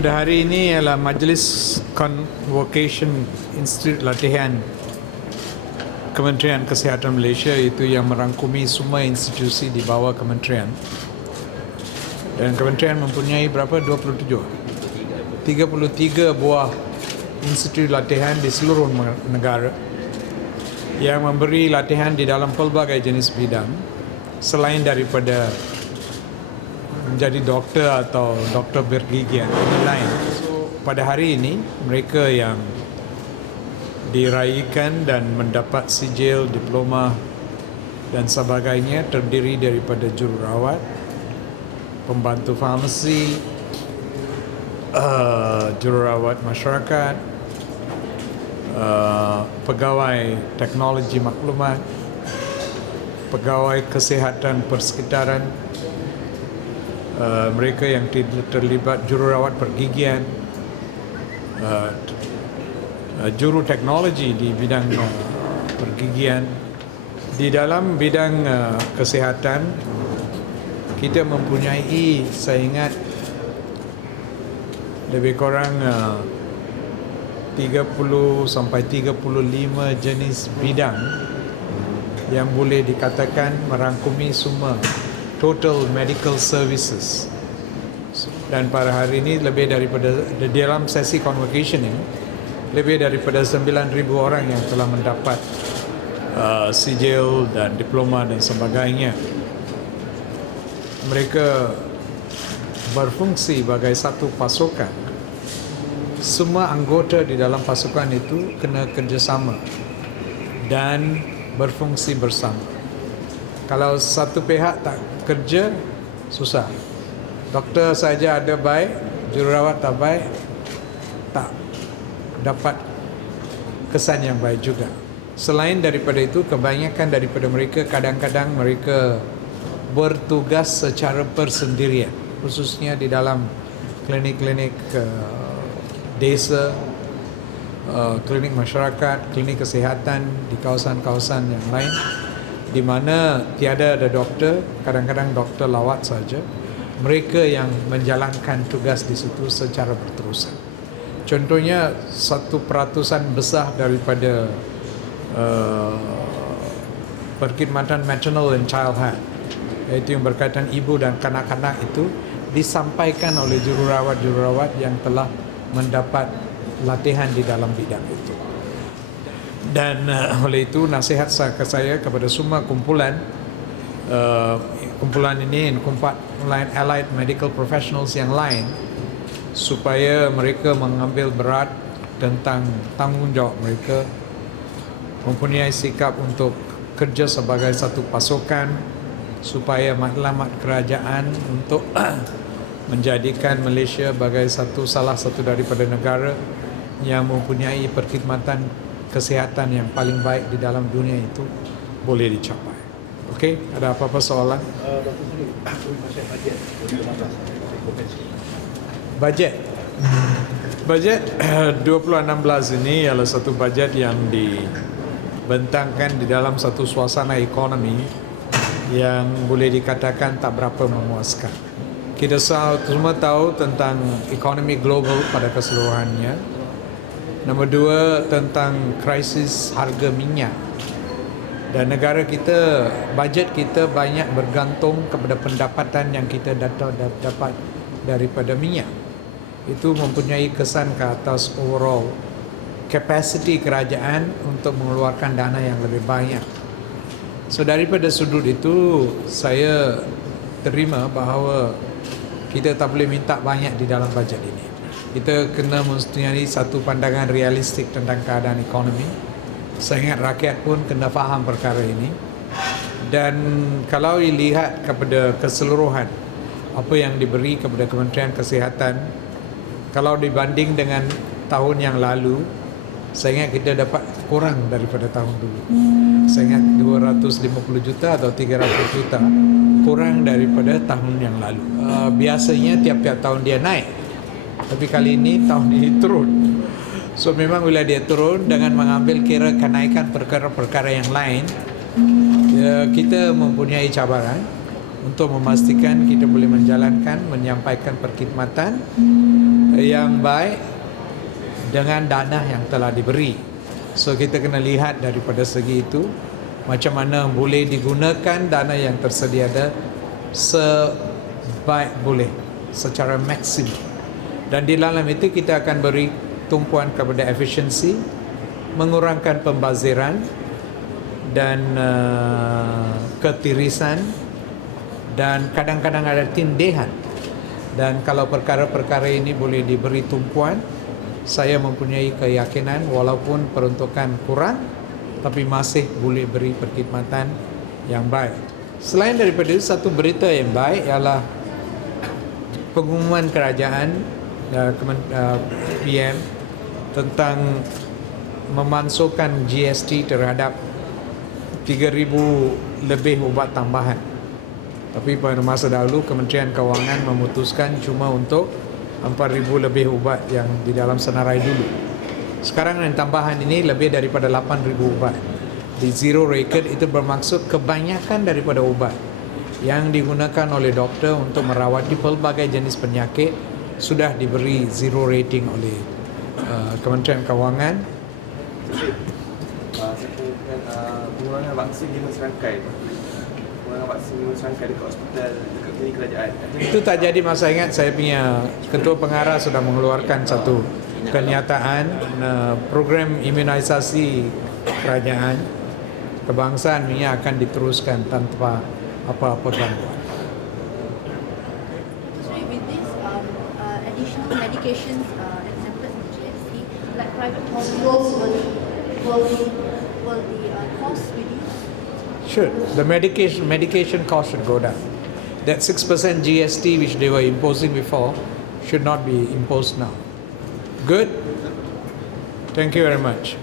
Pada hari ini ialah Majlis Convocation Institute Latihan Kementerian Kesihatan Malaysia, itu yang merangkumi semua institusi di bawah kementerian. Dan kementerian mempunyai berapa? 27? 33 buah institut latihan di seluruh negara yang memberi latihan di dalam pelbagai jenis bidang selain daripada menjadi doktor atau doktor bergigian lain. So, pada hari ini mereka yang diraihkan dan mendapat sijil, diploma dan sebagainya terdiri daripada jururawat, pembantu farmasi, jururawat masyarakat, pegawai teknologi maklumat, pegawai kesihatan persekitaran, mereka yang terlibat jururawat pergigian, juru teknologi di bidang pergigian. Di dalam bidang kesihatan kita mempunyai, saya ingat, lebih kurang 30 sampai 35 jenis bidang yang boleh dikatakan merangkumi semua total medical services. Dan pada hari ini lebih daripada, di dalam sesi convocation ini, lebih daripada 9,000 orang yang telah mendapat sijil dan diploma dan sebagainya. Mereka berfungsi sebagai satu pasukan. Semua anggota di dalam pasukan itu kena kerjasama dan berfungsi bersama. Kalau satu pihak tak kerja, susah. Doktor saja ada baik, jururawat tak baik, tak dapat kesan yang baik juga. Selain daripada itu, kebanyakan daripada mereka kadang-kadang mereka bertugas secara persendirian, khususnya di dalam klinik-klinik desa, klinik masyarakat, klinik kesihatan di kawasan-kawasan yang lain, di mana tiada ada doktor, kadang-kadang doktor lawat saja. Mereka yang menjalankan tugas di situ secara berterusan. Contohnya 1% besar daripada perkhidmatan maternal and child health, iaitu yang berkaitan ibu dan kanak-kanak, itu disampaikan oleh jururawat-jururawat yang telah mendapat latihan di dalam bidang itu. Dan oleh itu nasihat saya kepada semua kumpulan ini, kumpulan allied medical professionals yang lain, supaya mereka mengambil berat tentang tanggungjawab mereka, mempunyai sikap untuk kerja sebagai satu pasukan, supaya matlamat kerajaan untuk menjadikan Malaysia sebagai salah satu daripada negara yang mempunyai perkhidmatan kesihatan yang paling baik di dalam dunia itu boleh dicapai. Okey, ada apa-apa soalan? Bajet 2016 ini adalah satu bajet yang dibentangkan di dalam satu suasana ekonomi yang boleh dikatakan tak berapa memuaskan. Kita semua tahu tentang ekonomi global pada keseluruhannya. Nombor 2, tentang krisis harga minyak. Dan negara kita, bajet kita banyak bergantung kepada pendapatan yang kita dapat daripada minyak. Itu mempunyai kesan ke atas overall capacity kerajaan untuk mengeluarkan dana yang lebih banyak. So daripada sudut itu, saya terima bahawa kita tak boleh minta banyak di dalam bajet ini. Kita kena mempunyai satu pandangan realistik tentang keadaan ekonomi. Saya ingat rakyat pun kena faham perkara ini. Dan kalau dilihat kepada keseluruhan apa yang diberi kepada Kementerian Kesihatan, kalau dibanding dengan tahun yang lalu, saya ingat kita dapat kurang daripada tahun dulu. Saya ingat 250 juta atau 300 juta kurang daripada tahun yang lalu. Biasanya tiap-tiap tahun dia naik, tapi kali ini tahun ini turun. So memang bila dia turun dengan mengambil kira kenaikan perkara-perkara yang lain, kita mempunyai cabaran untuk memastikan kita boleh menjalankan, menyampaikan perkhidmatan yang baik dengan dana yang telah diberi. So kita kena lihat daripada segi itu, macam mana boleh digunakan dana yang tersedia ada sebaik boleh, secara maksimum. Dan di dalam itu kita akan beri tumpuan kepada efisiensi, mengurangkan pembaziran dan ketirisan, dan kadang-kadang ada tindihan. Dan kalau perkara-perkara ini boleh diberi tumpuan, saya mempunyai keyakinan walaupun peruntukan kurang, tapi masih boleh beri perkhidmatan yang baik. Selain daripada itu, satu berita yang baik ialah pengumuman kerajaan PM tentang memasukkan GST terhadap 3,000 lebih ubat tambahan. Tapi pada masa dahulu Kementerian Kewangan memutuskan cuma untuk 4,000 lebih ubat yang di dalam senarai dulu. Sekarang yang tambahan ini lebih daripada 8,000 ubat. Di zero rated itu bermaksud kebanyakan daripada ubat yang digunakan oleh doktor untuk merawati pelbagai jenis penyakit sudah diberi zero rating oleh Kementerian Kewangan. Pengurangan vaksin di masyarakat, pengurangan vaksin di masyarakat dekat hospital, dekat klinik kerajaan. Itu tak jadi. Masa ingat saya punya ketua pengarah sudah mengeluarkan satu kenyataan, program imunisasi kerajaan kebangsaan ini akan diteruskan tanpa apa-apa gangguan. So with this additional medications exempted from GST, like private hospitals, will the cost reduce? Sure, the medication cost should go down. That 6% GST which they were imposing before should not be imposed now. Good? Thank you very much.